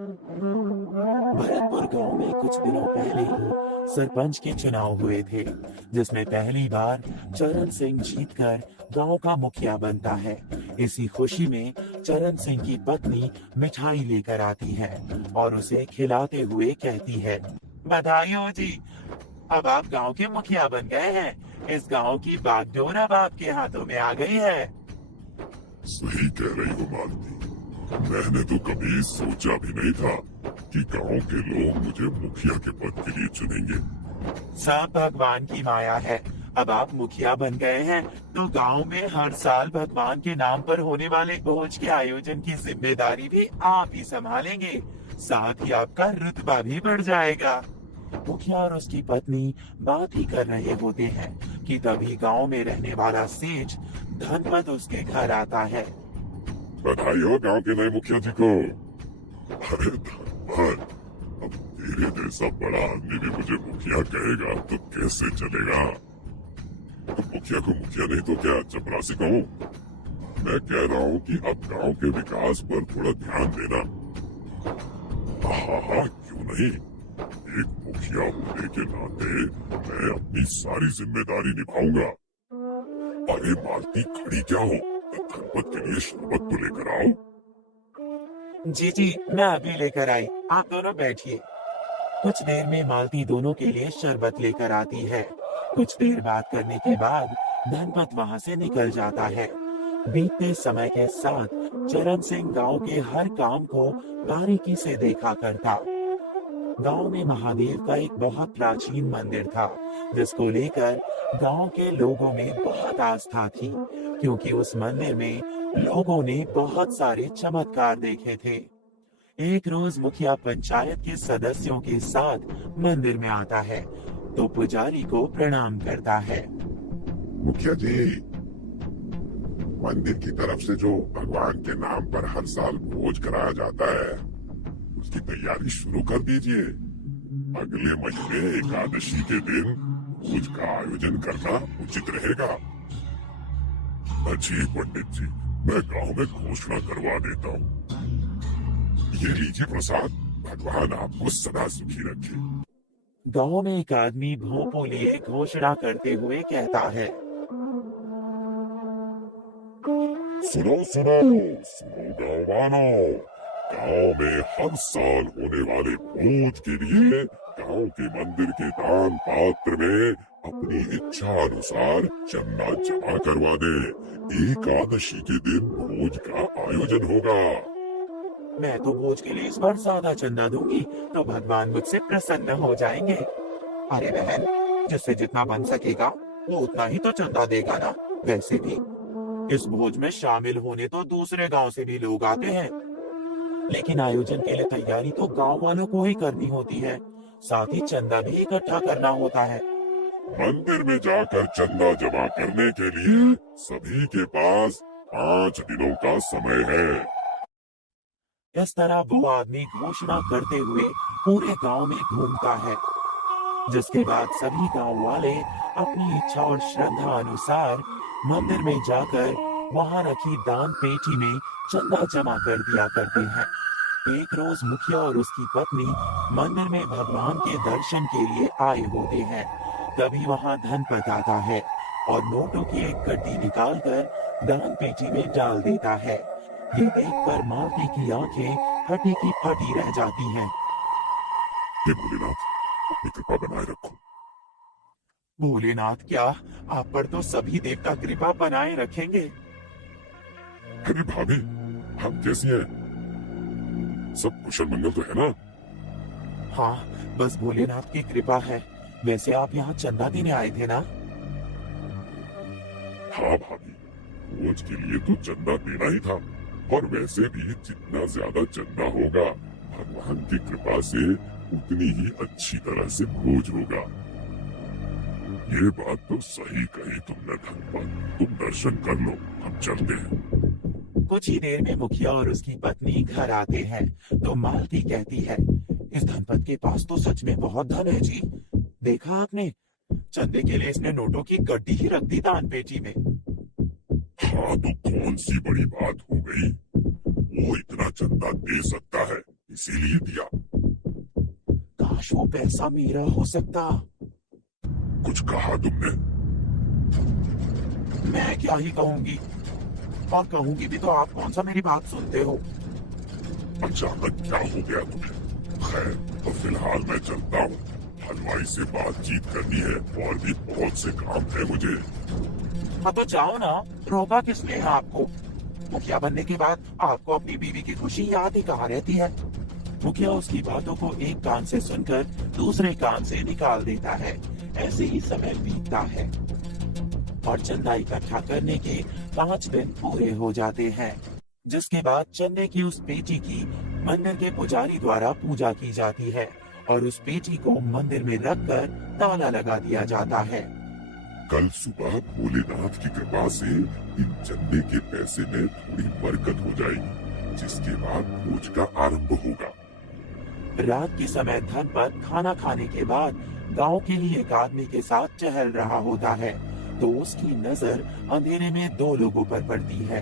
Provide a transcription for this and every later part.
भरतपुर गांव में कुछ दिनों पहले ही सरपंच के चुनाव हुए थे, जिसमें पहली बार चरण सिंह जीतकर गांव का मुखिया बनता है। इसी खुशी में चरण सिंह की पत्नी मिठाई लेकर आती है और उसे खिलाते हुए कहती है, बधाई हो जी, अब आप गांव के मुखिया बन गए हैं। इस गांव की बागडोर अब आपके हाथों में आ गई है। सही कह रही हो मालती। मैंने तो कभी सोचा भी नहीं था कि गांव के लोग मुझे मुखिया के पद के लिए चुनेंगे। सब भगवान की माया है। अब आप मुखिया बन गए हैं तो गांव में हर साल भगवान के नाम पर होने वाले भोज के आयोजन की जिम्मेदारी भी आप ही संभालेंगे। साथ ही आपका रुतबा भी बढ़ जाएगा। मुखिया और उसकी पत्नी बात ही कर रहे होते हैं कि तभी गांव में रहने वाला सेठ धनपत उसके घर आता है। बधाई हो गांव के नए मुखिया जी को। अरे धन्यवाद। अब तेरे जैसा बड़ा आदमी भी मुझे मुखिया कहेगा तो कैसे चलेगा। तो मुखिया को मुखिया नहीं तो क्या चपरासी कहूँ। मैं कह रहा हूँ कि अब गांव के विकास पर थोड़ा ध्यान देना। हाँ, क्यों नहीं। एक मुखिया होने के नाते मैं अपनी सारी जिम्मेदारी निभाऊंगा। अरे मालती, खड़ी क्या हो, धनपत के लिए शरबत तो लेकर आओ। जी जी, मैं अभी लेकर आई, आप दोनों बैठिए। कुछ देर में मालती दोनों के लिए शरबत लेकर आती है। कुछ देर बात करने के बाद धनपत वहां से निकल जाता है। बीतते समय के साथ चरण सिंह गांव के हर काम को बारीकी से देखा करता। गांव में महादेव का एक बहुत प्राचीन मंदिर था, जिसको लेकर गांव के लोगों में बहुत आस्था थी, क्योंकि उस मंदिर में लोगों ने बहुत सारे चमत्कार देखे थे। एक रोज मुखिया पंचायत के सदस्यों के साथ मंदिर में आता है तो पुजारी को प्रणाम करता है। मुखिया जी, मंदिर की तरफ से जो भगवान के नाम पर हर साल भोज कराया जाता है, उसकी तैयारी शुरू कर दीजिए। अगले महीने एकादशी के दिन भोज का आयोजन करना उचित रहेगा। जी पंडित जी, मैं गांव में घोषणा करवा देता हूँ। ये लीजिए प्रसाद, भगवान आपको सदा सुखी रखे। गांव में एक आदमी भोंपू लिए घोषणा करते हुए कहता है, सुनो सुनो सुनो गाँव वालों, गांव में हर साल होने वाले भोज के लिए गांव के मंदिर के दान पात्र में अपनी इच्छा अनुसार चंदा जमा करवा दे। एकादशी के दिन भोज का आयोजन होगा। मैं तो भोज के लिए इस बार ज्यादा चंदा दूंगी तो भगवान मुझसे प्रसन्न हो जाएंगे। अरे बहन, जिससे जितना बन सकेगा वो उतना ही तो चंदा देगा ना। वैसे भी इस भोज में शामिल होने तो दूसरे गांव से भी लोग आते हैं, लेकिन आयोजन के लिए तैयारी तो गांव वालों को ही करनी होती है। साथ ही चंदा भी इकट्ठा करना होता है। मंदिर में जाकर चंदा जमा करने के लिए सभी के पास 5 दिनों का समय है। इस तरह वो आदमी घोषणा करते हुए पूरे गांव में घूमता है, जिसके बाद सभी गांव वाले अपनी इच्छा और श्रद्धा अनुसार मंदिर में जाकर वहां रखी दान पेटी में चंदा जमा कर दिया करते हैं। एक रोज मुखिया और उसकी पत्नी मंदिर में भगवान के दर्शन के लिए आए होते हैं। तभी वहां धनपत आता है और नोटों की एक गड्डी निकालकर दान पेटी में डाल देता है। ये देखकर मालती की आंखें फटी की फटी रह जाती हैं। हे भोलेनाथ, अपनी कृपा बनाए रखो। भोलेनाथ क्या, आप पर तो सभी देवता कृपा बनाए रखेंगे। अरे भाभी, आप कैसी हैं? सब कुशल मंगल तो है ना? हाँ, बस भोलेनाथ की कृपा है। वैसे आप यहाँ चंदा देने आए थे ना? हाँ भाभी, भोज के लिए तो चंदा देना ही था, और वैसे भी जितना ज्यादा चंदा होगा भगवान की कृपा से उतनी ही अच्छी तरह से भोज होगा। ये बात तो सही कही तुमने धनपत। तुम दर्शन कर लो, हम चलते हैं। कुछ ही देर में मुखिया और उसकी पत्नी घर आते हैं तो मालती कहती है, इस धनपत के पास तो सच में बहुत धन है जी। देखा आपने, चंदे के लिए इसने नोटों की गड्डी ही रख दी दान पेटी में। हाँ तो कौन सी बड़ी बात हो गई, वो इतना चंदा दे सकता है, इसीलिए दिया। काश वो पैसा मेरा हो सकता। कुछ कहा तुमने? मैं क्या ही कहूंगी, और कहूंगी भी तो आप कौन सा मेरी बात सुनते हो। अचानक क्या हो गया तुम्हें? खैर, तो फिलहाल मैं चलता हूँ। हलवाई से बातचीत करनी है और भी बहुत से काम है मुझे। हाँ तो जाओ ना, रोका किसने है आपको। मुखिया बनने के बाद आपको अपनी बीवी की खुशी याद ही कहाँ रहती है। मुखिया उसकी बातों को एक कान से सुनकर दूसरे कान से निकाल देता है। ऐसे ही समय बीतता है और चंदा इकट्ठा करने के 5 दिन पूरे हो जाते हैं, जिसके बाद चंदे की उस पेटी की मंदिर के पुजारी द्वारा पूजा की जाती है और उस पेटी को मंदिर में रखकर ताला लगा दिया जाता है। कल सुबह भोलेनाथ की कृपा से इन चंदे के पैसे में थोड़ी बरकत हो जाएगी, जिसके बाद भोज का आरंभ होगा। रात के समय धनपत खाना खाने के बाद गांव के लिए एक आदमी के साथ टहल रहा होता है, तो उसकी नजर अंधेरे में 2 लोगों पर पड़ती है।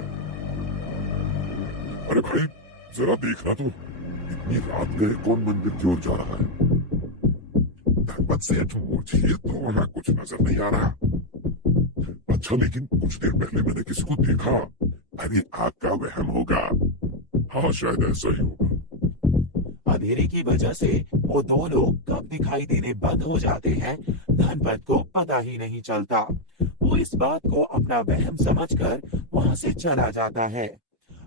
अरे भाई, जरा देखना तो, इतनी रात गए कौन मंदिर की ओर जा रहा है? धनपत सेठ, मुझे तो वहाँ कुछ नजर नहीं आ रहा। अच्छा, लेकिन कुछ देर पहले मैंने किसी को देखा। अरे आपका वहम होगा। हाँ, शायद ऐसा ही होगा। अंधेरे की वजह से वो 2 लोग कब दिखाई देने बंद हो जाते हैं, धनपत को पता ही नहीं चलता। वो इस बात को अपना वहम समझकर वहां से चला जाता है।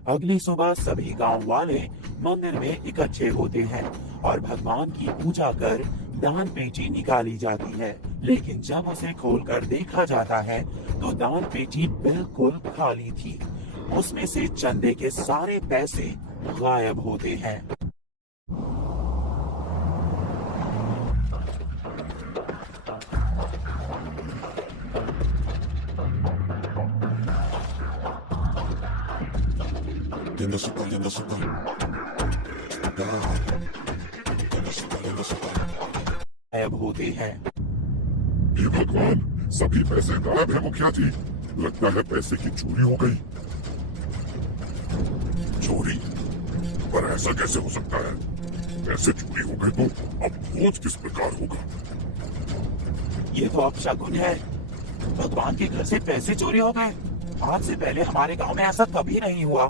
अगली सुबह सभी गांव वाले मंदिर में इकट्ठे होते हैं और भगवान की पूजा कर दान पेटी निकाली जाती है, लेकिन जब उसे खोलकर देखा जाता है तो दान पेटी बिल्कुल खाली थी। उसमें से चंदे के सारे पैसे गायब होते हैं। गायब होते हैं। हे भगवान, सभी पैसे गायब है मुखिया जी। लगता है पैसे की चोरी हो गई। चोरी? पर ऐसा कैसे हो सकता है? पैसे चोरी हो गए तो अब भोज किस प्रकार होगा? ये तो अपशगुन है। भगवान के घर से पैसे चोरी हो गए। आज से पहले हमारे गांव में ऐसा कभी नहीं हुआ।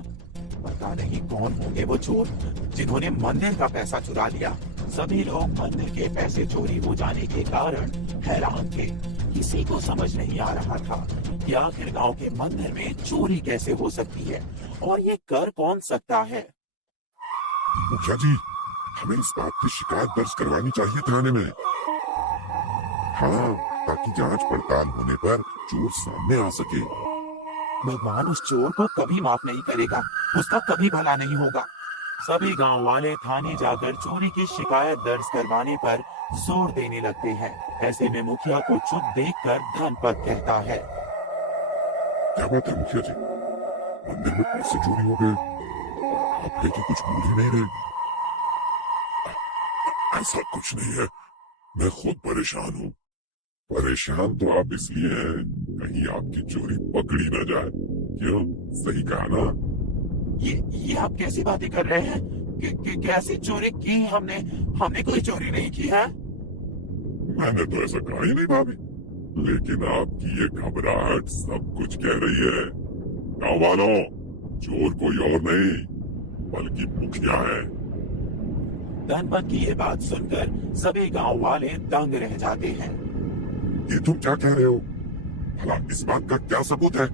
पता नहीं कौन होंगे वो चोर जिन्होंने मंदिर का पैसा चुरा लिया। सभी लोग मंदिर के पैसे चोरी हो जाने के कारण हैरान थे। किसी को समझ नहीं आ रहा था कि आखिर गांव के मंदिर में चोरी कैसे हो सकती है और ये कर कौन सकता है। मुखिया जी, हमें इस बात की शिकायत दर्ज करवानी चाहिए थाने में। हाँ, ताकि जांच पड़ताल होने पर चोर सामने आ सके। भगवान उस चोर को कभी माफ नहीं करेगा, उसका कभी भला नहीं होगा। सभी गांव वाले थाने जाकर चोरी की शिकायत दर्ज करवाने पर जोर देने लगते हैं। ऐसे में मुखिया को चुप देखकर धनपत कहता है, क्या बात है मुखिया जी? मंदिर में पैसे चोरी हो गए, आप है कि कुछ भूल ही नहीं रहे? ऐसा कुछ नहीं है, मैं खुद परेशान हूँ। परेशान तो आप इसलिए हैं कहीं आपकी चोरी पकड़ी न जाए। क्यों, सही कहा ना? ये आप कैसी बातें कर रहे हैं? कैसी चोरी की हमने? हमने कोई चोरी नहीं की है। मैंने तो ऐसा कहा ही नहीं भाभी, लेकिन आपकी ये घबराहट सब कुछ कह रही है। गाँव वालों, चोर कोई और नहीं बल्कि मुखिया है। धनपत की ये बात सुनकर सभी गांव वाले दंग रह जाते हैं। ये तुम क्या कह रहे हो? भला इस बात का क्या सबूत है?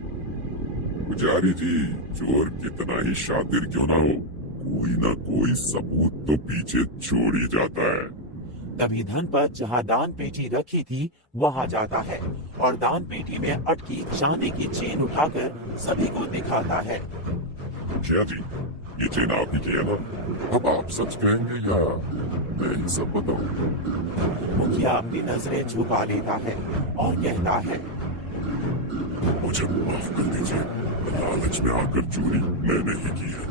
पुजारी जी, चोर कितना ही शातिर क्यों ना हो, कोई ना कोई सबूत तो पीछे छोड़ ही जाता है। तभी धनपत जहाँ दान पेटी रखी थी वहां जाता है और दान पेटी में अटकी चांदी की चेन उठाकर सभी को दिखाता है। मुखिया जी, ये चेन आप ही की है ना? अब आप सच कहेंगे या मैं ही सब बताऊं? मुखिया अपनी नजरें झुका लेता है और कहता है, मुझे माफ कर दीजिए, लालच में आकर चोरी मैंने ही की है।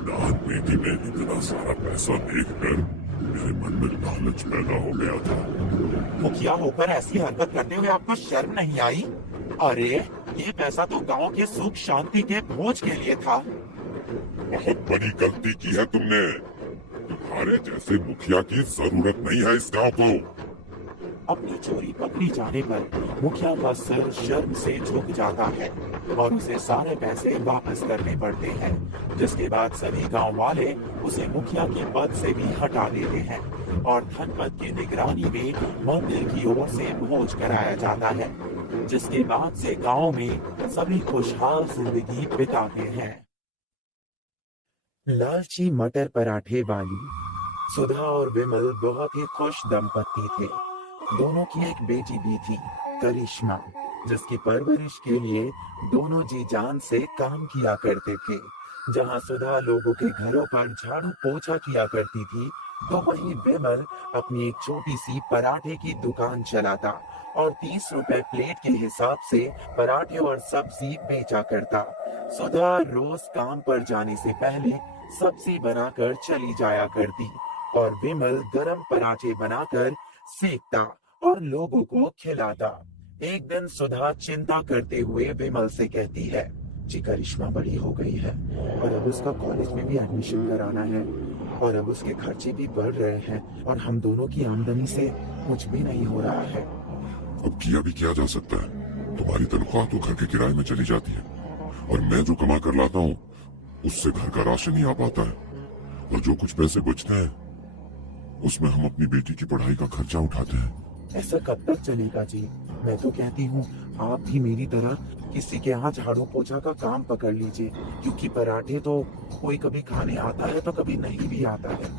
दान पेटी में इतना सारा पैसा देखकर मेरे मन में लालच पैदा हो गया था। मुखिया होकर ऐसी हरकत करते हुए आपको शर्म नहीं आई? अरे ये पैसा तो गांव के सुख शांति के भोज के लिए था। बहुत बड़ी गलती की है तुमने। तुम्हारे जैसे मुखिया की जरूरत नहीं है इस गांव को। अपनी चोरी पकड़ी जाने पर मुखिया का सर शर्म से झुक जाता है और उसे सारे पैसे वापस करने पड़ते हैं, जिसके बाद सभी गांव वाले उसे मुखिया के पद से भी हटा देते हैं और धनपत की निगरानी में मंदिर की ओर से भोज कराया जाता है, जिसके बाद से गांव में सभी खुशहाल जिंदगी बिताते हैं। लालची मटर पराठे वाली। सुधा और विमल बहुत ही खुश दंपत्ति थे। दोनों की एक बेटी भी थी, करिश्मा, जिसकी परवरिश के लिए दोनों जी जान से काम किया करते थे। जहां सुधा लोगों के घरों पर झाड़ू पोछा किया करती थी, तो वहीं विमल अपनी एक छोटी सी पराठे की दुकान चलाता और 30 रुपए प्लेट के हिसाब से पराठे और सब्जी बेचा करता। सुधा रोज काम पर जाने से पहले सब्जी बनाकर चली जाया करती और विमल गरम पराठे बनाकर सेकता और लोगों को खिलाता। एक दिन सुधा चिंता करते हुए विमल से कहती है, जी करिश्मा बड़ी हो गई है और अब उसका कॉलेज में भी एडमिशन कराना है और अब उसके खर्चे भी बढ़ रहे हैं और हम दोनों की आमदनी से कुछ भी नहीं हो रहा है। अब किया भी क्या जा सकता है, तुम्हारी तनख्वाह तो घर के किराए में चली जाती है और मैं जो कमा कर लाता हूँ उससे घर का राशन ही आ पाता है और जो कुछ पैसे बचते हैं उसमें हम अपनी बेटी की पढ़ाई का खर्चा उठाते हैं। ऐसा कब तक चलेगा जी? मैं तो कहती हूँ आप भी मेरी तरह किसी के यहाँ झाड़ू पोछा का काम पकड़ लीजिए, क्योंकि पराठे तो कोई कभी खाने आता है तो कभी नहीं भी आता है।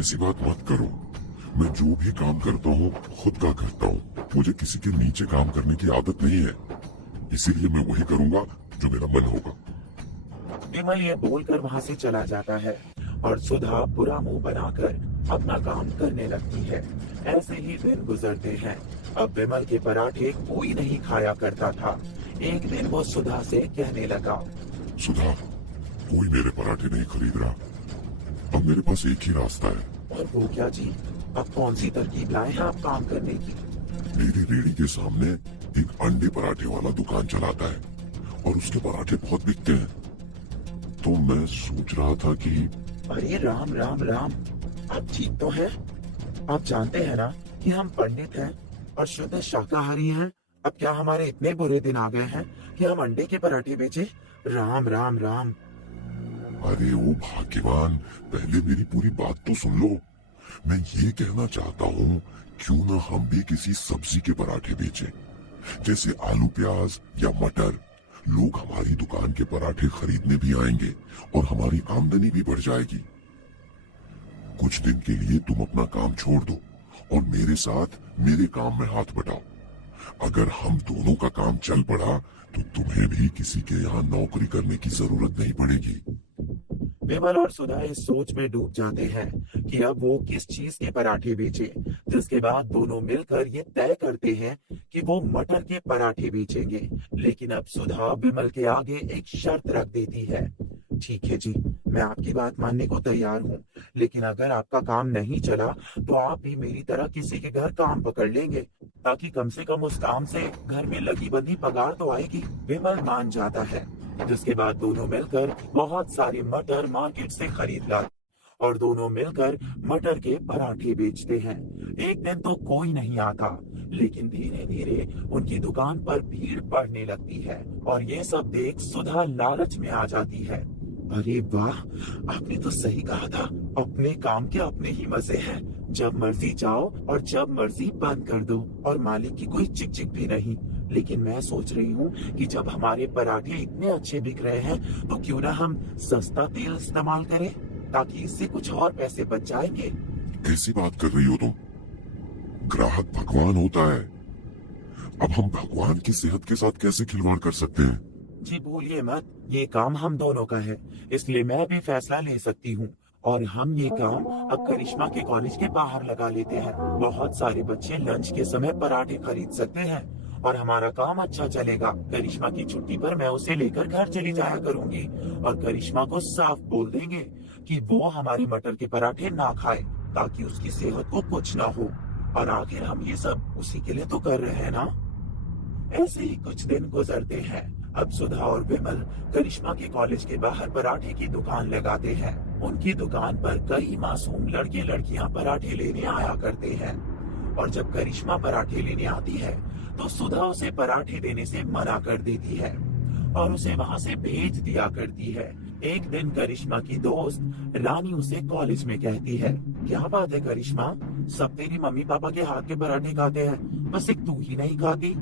ऐसी बात मत करो, मैं जो भी काम करता हूँ खुद का करता हूँ, मुझे किसी के नीचे काम करने की आदत नहीं है, इसीलिए मैं वही करूँगा जो मेरा मन होगा। विमल ये बोलकर वहाँ से चला जाता है और सुधा बुरा मुंह बनाकर अपना काम करने लगती है। ऐसे ही दिन गुजरते हैं। अब विमल के पराठे कोई नहीं खाया करता था। एक दिन वो सुधा से कहने लगा, सुधा, कोई मेरे पराठे नहीं खरीद रहा, अब मेरे पास एक ही रास्ता है। और वो क्या जी? अब कौन सी तरकीब लाए हैं आप काम करने की? मेरी रेहड़ी के सामने एक अंडे पराठे वाला दुकान चलाता है और उसके पराठे बहुत बिकते हैं, तो मैं सोच रहा था कि अरे राम राम राम, आप ठीक तो हैं? आप जानते हैं ना कि हम पंडित हैं और शुद्ध शाकाहारी हैं। अब क्या हमारे इतने बुरे दिन आ गए हैं कि हम अंडे के पराठे बेचे? राम राम राम। अरे ओ भाग्यवान, पहले मेरी पूरी बात तो सुन लो। मैं ये कहना चाहता हूँ, क्यों ना हम भी किसी सब्जी के पराठे बेचें, जैसे आलू प्याज या मटर। लोग हमारी दुकान के पराठे खरीदने भी आएंगे और हमारी आमदनी भी बढ़ जाएगी। कुछ दिन के लिए तुम अपना काम छोड़ दो और मेरे साथ मेरे काम में हाथ बटाओ। अगर हम दोनों का काम चल पड़ा तो तुम्हें भी किसी के यहाँ नौकरी करने की जरूरत नहीं पड़ेगी। विमल और सुधा इस सोच में डूब जाते हैं कि अब वो किस चीज के पराठे बेचे, जिसके बाद दोनों मिलकर ये तय करते हैं कि वो मटर के पराठे बेचेंगे। लेकिन अब सुधा विमल के आगे एक शर्त रख देती है, ठीक है जी, मैं आपकी बात मानने को तैयार हूँ, लेकिन अगर आपका काम नहीं चला तो आप भी मेरी तरह किसी के घर काम पकड़ लेंगे, ताकि कम से कम उस काम से घर में लगी बंधी पगार तो आएगी। विमल मान जाता है, जिसके बाद दोनों मिलकर बहुत सारे मटर मार्केट से खरीद लाते और दोनों मिलकर मटर के पराठे बेचते हैं। एक दिन तो कोई नहीं आता, लेकिन धीरे धीरे उनकी दुकान पर भीड़ बढ़ने लगती है और ये सब देख सुधा लालच में आ जाती है। अरे वाह, आपने तो सही कहा था, अपने काम के अपने ही मजे हैं। जब मर्जी जाओ और जब मर्जी बंद कर दो और मालिक की कोई चिक चिक भी नहीं। लेकिन मैं सोच रही हूँ कि जब हमारे पराठे इतने अच्छे बिक रहे हैं तो क्यों ना हम सस्ता तेल इस्तेमाल करें, ताकि इससे कुछ और पैसे बच जाएंगे। कैसी बात कर रही हो तुम? ग्राहक भगवान होता है, अब हम भगवान की सेहत के साथ कैसे खिलवाड़ कर सकते हैं? जी भूलिए मत, ये काम हम दोनों का है, इसलिए मैं भी फैसला ले सकती हूँ और हम ये काम अब करिश्मा के कॉलेज के बाहर लगा लेते हैं। बहुत सारे बच्चे लंच के समय पराठे खरीद सकते हैं और हमारा काम अच्छा चलेगा। करिश्मा की छुट्टी पर मैं उसे लेकर घर चली जाया करूंगी और करिश्मा को साफ बोल देंगे कि वो हमारे मटर के पराठे ना खाए, ताकि उसकी सेहत को कुछ ना हो। और आखिर हम ये सब उसी के लिए तो कर रहे हैं ना। ऐसे ही कुछ दिन गुजरते हैं। अब सुधा और विमल करिश्मा के कॉलेज के बाहर पराठे की दुकान लगाते हैं उनकी दुकान पर कई मासूम लड़के लड़कियां पराठे लेने आया करते हैं और जब करिश्मा पराठे लेने आती है तो सुधा उसे पराठे देने से मना कर देती है और उसे वहां से भेज दिया करती है। एक दिन करिश्मा की दोस्त रानी उसे कॉलेज में कहती है, क्या बात है करिश्मा, सब तेरी मम्मी पापा के हाथ के पराठे खाते हैं, बस एक तू ही नहीं खाती।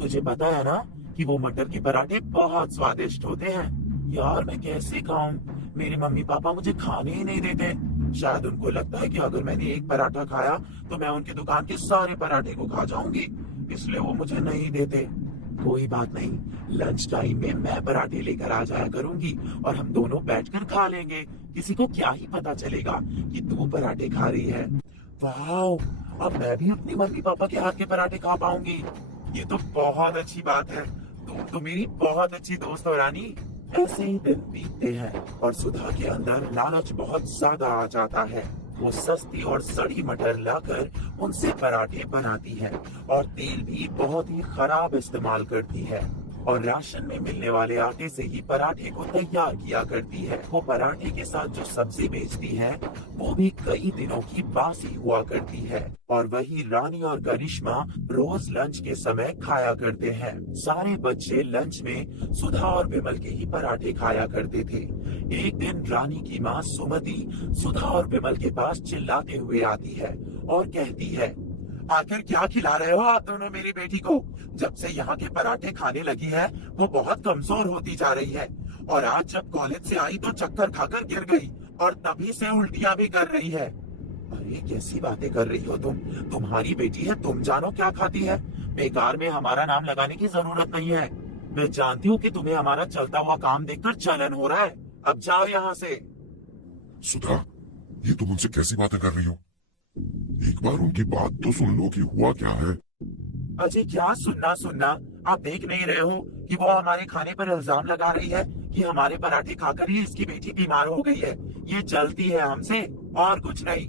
तुझे पता है ना कि वो मटर के पराठे बहुत स्वादिष्ट होते हैं। यार मैं कैसे खाऊं, मेरे मम्मी पापा मुझे खाने ही नहीं देते। शायद उनको लगता है कि अगर मैंने एक पराठा खाया तो मैं उनकी दुकान के सारे पराठे को खा जाऊंगी, इसलिए वो मुझे नहीं देते। कोई बात नहीं, लंच टाइम में मैं पराठे लेकर आ जाया करूंगी और हम दोनों बैठकर खा लेंगे। किसी को क्या ही पता चलेगा कि तू पराठे खा रही है। वाह, अब मैं भी अपनी मम्मी पापा के हाथ के पराठे खा पाऊंगी। ये तो बहुत अच्छी बात है, तुम तो मेरी बहुत अच्छी दोस्त हो रानी। ऐसे ही दिन बीतते हैं और सुधा के अंदर लालच बहुत ज्यादा आ जाता है। वो सस्ती और सड़ी मटर लाकर उनसे पराठे बनाती है और तेल भी बहुत ही खराब इस्तेमाल करती है और राशन में मिलने वाले आटे से ही पराठे को तैयार किया करती है। वो पराठे के साथ जो सब्जी बेचती है वो भी कई दिनों की बासी हुआ करती है और वही रानी और करिश्मा रोज लंच के समय खाया करते हैं। सारे बच्चे लंच में सुधा और विमल के ही पराठे खाया करते थे। एक दिन रानी की माँ सुमति सुधा और विमल के पास चिल्लाते हुए आती है और कहती है, आखिर क्या खिला रहे हो आप दोनों मेरी बेटी को? जब से यहाँ के पराठे खाने लगी है वो बहुत कमजोर होती जा रही है और आज जब कॉलेज से आई तो चक्कर खाकर गिर गई और तभी से उल्टियां भी कर रही है। अरे कैसी बातें कर रही हो तुम? तुम्हारी बेटी है, तुम जानो क्या खाती है। बेकार में हमारा नाम लगाने की जरूरत नहीं है। मैं जानती हूँ कि तुम्हें हमारा चलता हुआ काम देखकर जलन हो रहा है। अब जाओ यहाँ से। सुधा, ये तुम उनसे कैसी बातें कर रही हो? एक बार उनकी बात तो सुन लो कि हुआ क्या है। अजय क्या सुनना, आप देख नहीं रहे हो कि वो हमारे खाने पर इल्जाम लगा रही है कि हमारे पराठे खाकर ही इसकी बेटी बीमार हो गई है। ये जलती है हमसे और कुछ नहीं।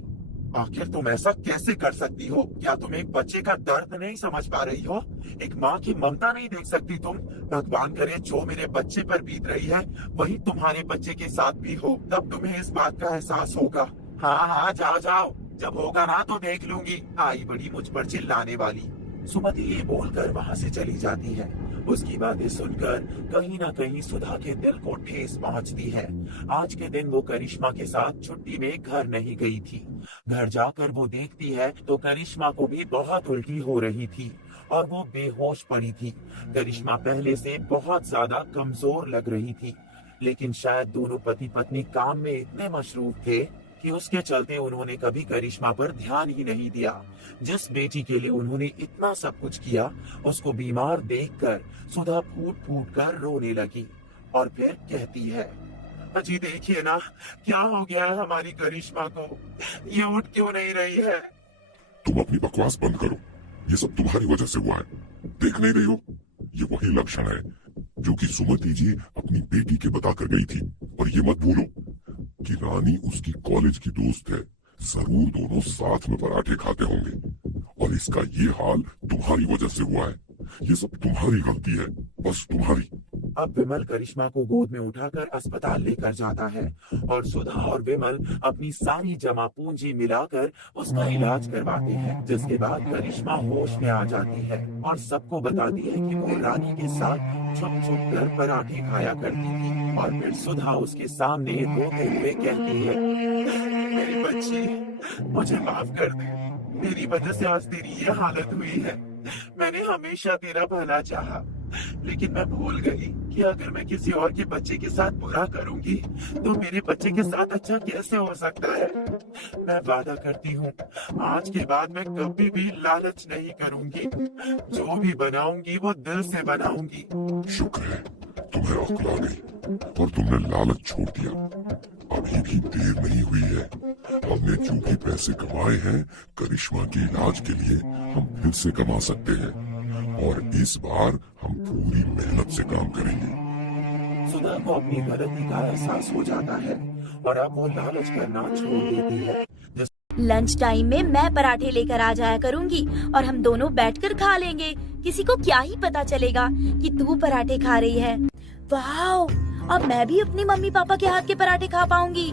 आखिर तुम ऐसा कैसे कर सकती हो? क्या तुम एक बच्चे का दर्द नहीं समझ पा रही हो? एक माँ की ममता नहीं देख सकती तुम? भगवान करे जो मेरे बच्चे पर बीत रही है वही तुम्हारे बच्चे के साथ भी हो, तब तुम्हें इस बात का एहसास होगा। हाँ, जाओ, जब होगा ना तो देख लूंगी। आई बड़ी मुझ पर चिल्लाने वाली। सुमति ये बोलकर वहाँ से चली जाती है। उसकी बातें सुनकर कहीं ना कहीं सुधा के दिल को ठेस पहुँचती है। आज के दिन वो करिश्मा के साथ छुट्टी में घर नहीं गई थी। घर जाकर वो देखती है तो करिश्मा को भी बहुत उल्टी हो रही थी और वो बेहोश पड़ी थी। करिश्मा पहले से बहुत ज्यादा कमजोर लग रही थी, लेकिन शायद दोनों पति पत्नी काम में इतने मशरूफ थे कि उसके चलते उन्होंने कभी करिश्मा पर ध्यान ही नहीं दिया। जिस बेटी के लिए उन्होंने इतना सब कुछ किया उसको बीमार देखकर सुधा फूट फूट कर रोने लगी और फिर कहती है, अजी देखिए ना क्या हो गया है हमारी करिश्मा को, ये उठ क्यों नहीं रही है। तुम अपनी बकवास बंद करो, ये सब तुम्हारी वजह से हुआ है। देख नहीं रही हो? ये वही लक्षण है जो कि सुमति जी अपनी बेटी के बताकर गई थी। और ये मत भूलो कि रानी उसकी कॉलेज की दोस्त है, जरूर दोनों साथ में पराठे खाते होंगे और इसका ये हाल तुम्हारी वजह से हुआ है। ये सब तुम्हारी गलती है, बस तुम्हारी। अब विमल करिश्मा को गोद में उठाकर अस्पताल लेकर जाता है और सुधा और विमल अपनी सारी जमा पूंजी मिलाकर उसका इलाज करवाते हैं, जिसके बाद करिश्मा होश में आ जाती है और सबको बताती है कि वो रानी के साथ छुप छुप कर पराठे खाया करती थी। और फिर सुधा उसके सामने रोते हुए कहती है, मेरी बच्ची मुझे माफ कर दे, मेरी वजह से आज तेरी ये हालत हुई है। मैंने हमेशा तेरा भला चाहा, लेकिन मैं भूल गई कि अगर मैं किसी और के बच्चे के साथ बुरा करूंगी तो मेरे बच्चे के साथ अच्छा कैसे हो सकता है। मैं वादा करती हूँ आज के बाद मैं कभी भी लालच नहीं करूंगी, जो भी बनाऊंगी वो दिल से बनाऊंगी। शुक्र है तुम्हें अक्ल आ गई और तुमने लालच छोड़ दिया। अभी भी देर नहीं हुई है। हमने जो भी पैसे कमाए हैं करिश्मा के इलाज के लिए हम फिर से कमा सकते हैं और इस बार हम पूरी मेहनत से काम करेंगे। सुधा को अपनी गलती का एहसास हो जाता है और अब वो लालच करना छोड़ देती है। लंच टाइम में मैं पराठे लेकर आ जाया करूंगी और हम दोनों बैठकर खा लेंगे। किसी को क्या ही पता चलेगा कि तू पराठे खा रही है। वाह, अब मैं भी अपनी मम्मी पापा के हाथ के पराठे खा पाऊंगी।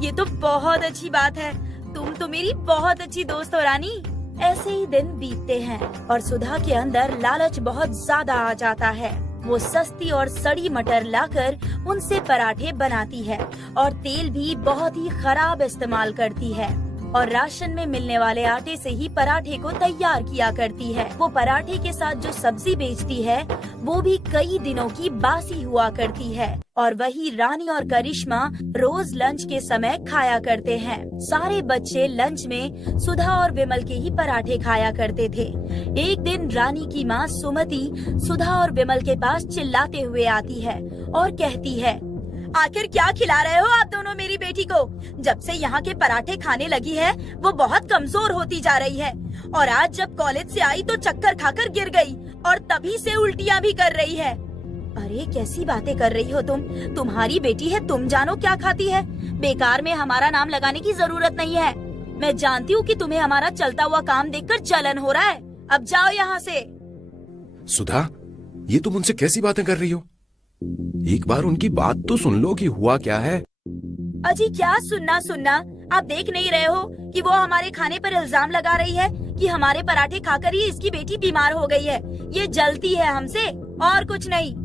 ये तो बहुत अच्छी बात है। तुम तो मेरी बहुत अच्छी दोस्त हो रानी। ऐसे ही दिन बीतते हैं और सुधा के अंदर लालच बहुत ज्यादा आ जाता है। वो सस्ती और सड़ी मटर लाकर उनसे पराठे बनाती है और तेल भी बहुत ही खराब इस्तेमाल करती है और राशन में मिलने वाले आटे से ही पराठे को तैयार किया करती है। वो पराठे के साथ जो सब्जी बेचती है वो भी कई दिनों की बासी हुआ करती है और वही रानी और करिश्मा रोज लंच के समय खाया करते हैं। सारे बच्चे लंच में सुधा और विमल के ही पराठे खाया करते थे। एक दिन रानी की माँ सुमति सुधा और विमल के पास चिल्लाते हुए आती है और कहती है, आखिर क्या खिला रहे हो आप दोनों मेरी बेटी को? जब से यहाँ के पराठे खाने लगी है वो बहुत कमजोर होती जा रही है और आज जब कॉलेज से आई तो चक्कर खाकर गिर गई और तभी से उल्टियाँ भी कर रही है। अरे कैसी बातें कर रही हो तुम? तुम्हारी बेटी है, तुम जानो क्या खाती है। बेकार में हमारा नाम लगाने की जरूरत नहीं है। मैं जानती हूँ कि तुम्हें हमारा चलता हुआ काम देखकर जलन हो रहा है। अब जाओ यहाँ से। सुधा, ये तुम उनसे कैसी बातें कर रही हो? एक बार उनकी बात तो सुन लो कि हुआ क्या है। अजी क्या सुनना? आप देख नहीं रहे हो कि वो हमारे खाने पर इल्जाम लगा रही है कि हमारे पराठे खाकर ही इसकी बेटी बीमार हो गई है। ये जलती है हमसे और कुछ नहीं।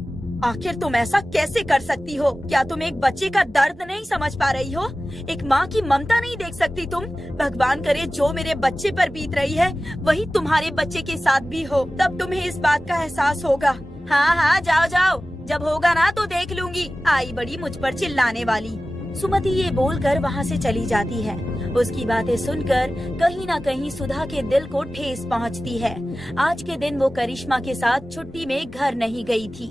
आखिर तुम ऐसा कैसे कर सकती हो? क्या तुम एक बच्चे का दर्द नहीं समझ पा रही हो? एक माँ की ममता नहीं देख सकती तुम? भगवान करे जो मेरे बच्चे पर बीत रही है वही तुम्हारे बच्चे के साथ भी हो, तब तुम्हें इस बात का एहसास होगा। हाँ जाओ, जब होगा ना तो देख लूंगी। आई बड़ी मुझ पर चिल्लाने वाली। सुमति ये बोलकर वहाँ से चली जाती है। उसकी बातें सुनकर कहीं न कहीं सुधा के दिल को ठेस पहुँचती है। आज के दिन वो करिश्मा के साथ छुट्टी में घर नहीं गई थी।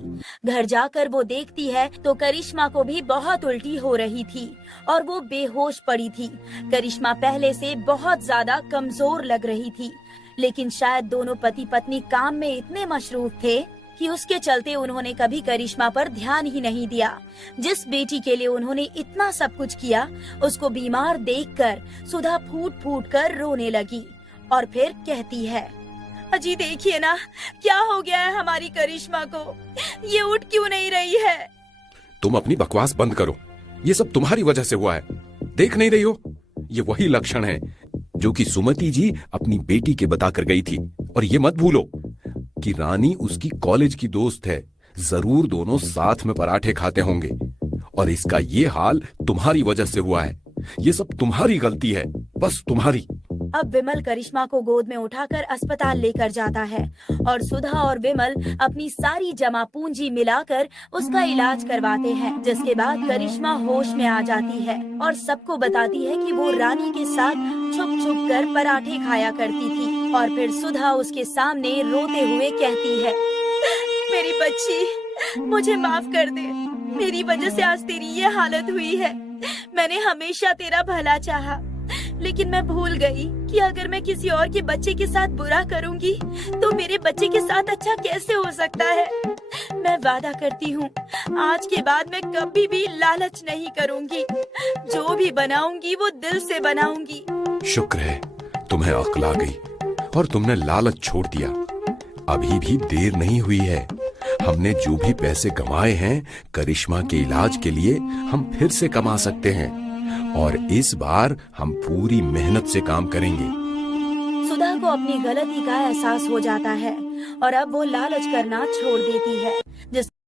घर जाकर वो देखती है तो करिश्मा को भी बहुत उल्टी हो रही थी और वो बेहोश पड़ी थी। करिश्मा पहले से बहुत ज्यादा कमजोर लग रही थी, लेकिन शायद दोनों पति पत्नी काम में इतने मशरूफ थे कि उसके चलते उन्होंने कभी करिश्मा पर ध्यान ही नहीं दिया। जिस बेटी के लिए उन्होंने इतना सब कुछ किया, उसको बीमार देखकर सुधा फूट फूट कर रोने लगी और फिर कहती है, अजी देखिए ना क्या हो गया है हमारी करिश्मा को, ये उठ क्यों नहीं रही है? तुम अपनी बकवास बंद करो। ये सब तुम्हारी वजह से हुआ है। देख नहीं रही हो? ये वही लक्षण है जो कि सुमति जी अपनी बेटी के बताकर गई थी। और ये मत भूलो कि रानी उसकी कॉलेज की दोस्त है। जरूर दोनों साथ में पराठे खाते होंगे और इसका ये हाल तुम्हारी वजह से हुआ है। ये सब तुम्हारी गलती है, बस तुम्हारी। अब विमल करिश्मा को गोद में उठाकर अस्पताल लेकर जाता है और सुधा और विमल अपनी सारी जमा पूंजी मिलाकर उसका इलाज करवाते हैं। जिसके बाद करिश्मा होश में आ जाती है और सबको बताती है कि वो रानी के साथ छुप छुप कर पराठे खाया करती थी। और फिर सुधा उसके सामने रोते हुए कहती है, मेरी बच्ची मुझे माफ कर दे, मेरी वजह से आज तेरी ये हालत हुई है। मैंने हमेशा तेरा भला चाहा, लेकिन मैं भूल गई कि अगर मैं किसी और के बच्चे के साथ बुरा करूंगी तो मेरे बच्चे के साथ अच्छा कैसे हो सकता है। मैं वादा करती हूँ आज के बाद मैं कभी भी लालच नहीं करूंगी। जो भी बनाऊंगी वो दिल से बनाऊंगी। शुक्र है तुम्हें अक्ल आ गई और तुमने लालच छोड़ दिया। अभी भी देर नहीं हुई है। हमने जो भी पैसे कमाए हैं करिश्मा के इलाज के लिए हम फिर से कमा सकते हैं और इस बार हम पूरी मेहनत से काम करेंगे। सुधा को अपनी गलती का एहसास हो जाता है और अब वो लालच करना छोड़ देती है। जिस